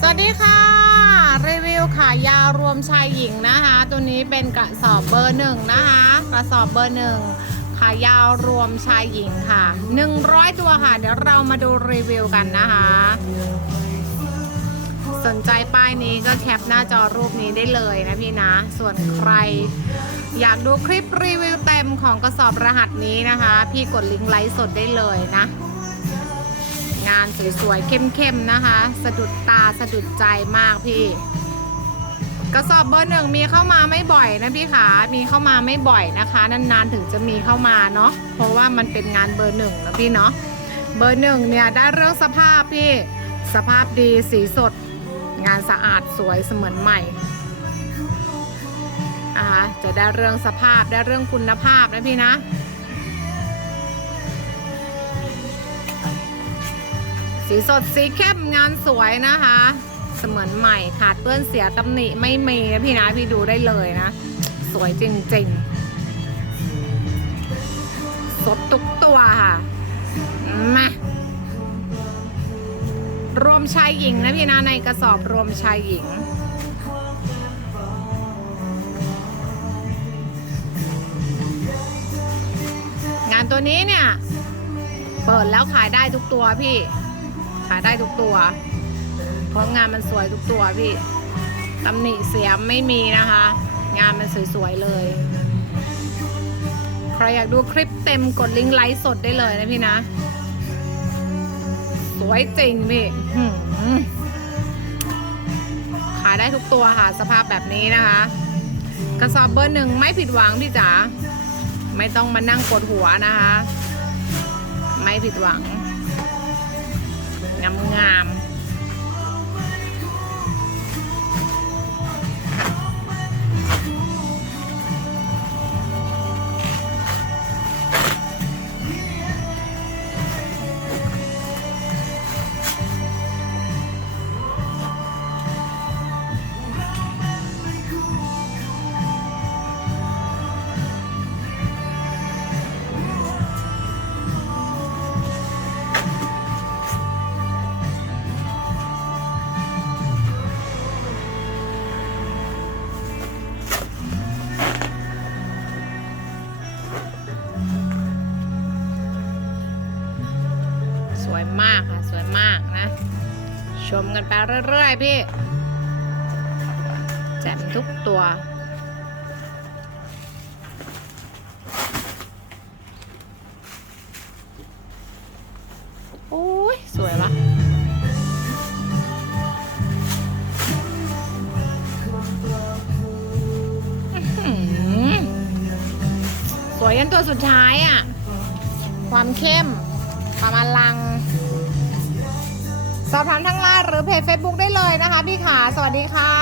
สวัสดีค่ะ รีวิวขายาวรวมชายหญิงนะคะ ตัวนี้เป็นกระสอบเบอร์หนึ่งนะคะ กระสอบเบอร์หนึ่งขายาวรวมชายหญิงค่ะ 100 ตัวค่ะ เดี๋ยวเรามาดูรีวิวกันนะคะ สนใจป้ายนี้ก็แคปหน้าจอรูปนี้ได้เลยนะพี่นะ ส่วนใครอยากดูคลิปรีวิวเต็มของกระสอบรหัสนี้นะคะ พี่กดลิงก์ไลฟ์สดได้เลยนะ งานสวยๆเข้มๆนะคะ สะดุดตาสะดุดใจมากพี่ กระสอบเบอร์หนึ่งมีเข้ามาไม่บ่อยนะพี่ขามีเข้ามาไม่บ่อยนะคะ นานๆถึงจะมีเข้ามาเนาะเพราะว่ามันเป็นงานเบอร์หนึ่งนะพี่เนาะเบอร์หนึ่งเนี่ยได้เรื่องสภาพพี่สภาพดีสีสด งานสะอาดสวยเสมือนใหม่อ่าจะได้เรื่องสภาพได้เรื่องคุณภาพนะพี่นะ สีสดสีเข้มงานสวยนะคะ เสมือนใหม่ขาดเปื้อนเสียตำหนิไม่มีนะพี่นะพี่ดูได้เลยนะ สวยจริงๆ สดทุกตัวค่ะมารวมชายหญิงนะพี่นะในกระสอบรวมชายหญิงงานตัวนี้เนี่ย เปิดแล้วขายได้ทุกตัวพี่ ขายได้ทุกตัว เพราะงานมันสวยทุกตัวพี่ตำหนิเสียมไม่มีนะคะ งานมันสวยๆเลย ใครอยากดูคลิปเต็มกดลิงก์ไลฟ์สดได้เลยนะพี่นะ สวยจริงพี่ขายได้ทุกตัวค่ะสภาพแบบนี้นะคะ กระสอบเบอร์หนึ่งไม่ผิดหวังพี่จ๋าไม่ต้องมานั่งปวดหัวนะคะ ไม่ผิดหวัง วยมากค่ะ สวยมากนะ ชมกันไปเรื่อยๆ พี่แจ่มทุกตัว โอ้ย สวยวะสวยยันตัวสุดท้ายอะ ความเข้ม ความอลัง สอบถามทางไลน์หรือเพจ Facebook ได้เลยนะคะพี่ขา สวัสดีค่ะ